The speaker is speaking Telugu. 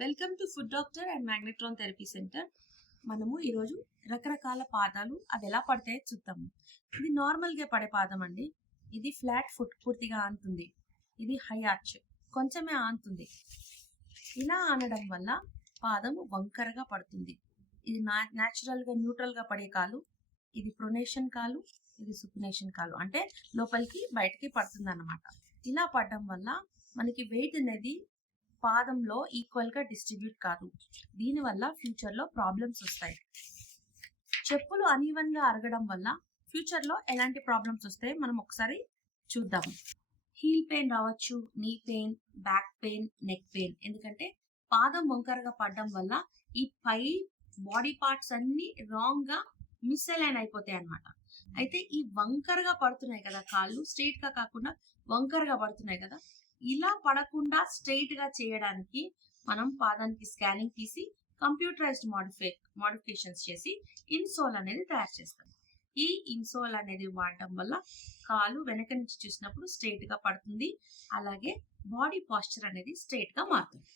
Welcome to food doctor and magnetron therapy centre. మనము ఈరోజు రకరకాల పాదాలు అది ఎలా పడతాయో చూద్దాము. ఇది నార్మల్గా పడే పాదం అండి. ఇది ఫ్లాట్ ఫుట్, పూర్తిగా ఆనుతుంది. ఇది హై ఆర్చ్, కొంచెమే ఆనుతుంది. ఇలా ఆనడం వల్ల పాదము వంకరగా పడుతుంది. ఇది న్యాచురల్గా న్యూట్రల్గా పడే కాలు. ఇది ప్రొనేషన్ కాలు, ఇది సుపినేషన్ కాలు, అంటే లోపలికి బయటికి పడుతుంది అన్నమాట. ఇలా పడడం వల్ల మనకి వెయిట్ అనేది పాదంలో ఈక్వల్ గా డిస్ట్రిబ్యూట్ కాదు. దీనివల్ల ఫ్యూచర్ లో ప్రాబ్లమ్స్ వస్తాయి. చెప్పులు అనీవన్ గా అరగడం వల్ల ఫ్యూచర్ లో ఎలాంటి ప్రాబ్లమ్స్ వస్తాయి మనం ఒకసారి చూద్దాం. హీల్ పెయిన్ రావచ్చు, knee pain, back pain, neck pain. ఎందుకంటే పాదం వంకరగా పడడం వల్ల ఈ పై బాడీ పార్ట్స్ అన్ని రాంగ్ గా మిస్అలైన్ అయిపోతాయి అన్నమాట. అయితే ఈ వంకరగా పడుతున్నాయి కదా, కాళ్ళు స్ట్రైట్ గా కాకుండా వంకరగా పడుతున్నాయి కదా, ఇలా పడకుండా స్ట్రైట్ గా చేయడానికి మనం పాదానికి స్కానింగ్ తీసి కంప్యూటరైజ్డ్ మోడిఫికేషన్స్ చేసి ఇన్సోల్ అనేది తయారు చేస్తాం. ఈ ఇన్సోల్ అనేది వాడటం వల్ల కాలు వెనక నుంచి చూసినప్పుడు స్ట్రైట్ గా పడుతుంది. అలాగే బాడీ పాస్చర్ అనేది స్ట్రైట్ గా మారుతుంది.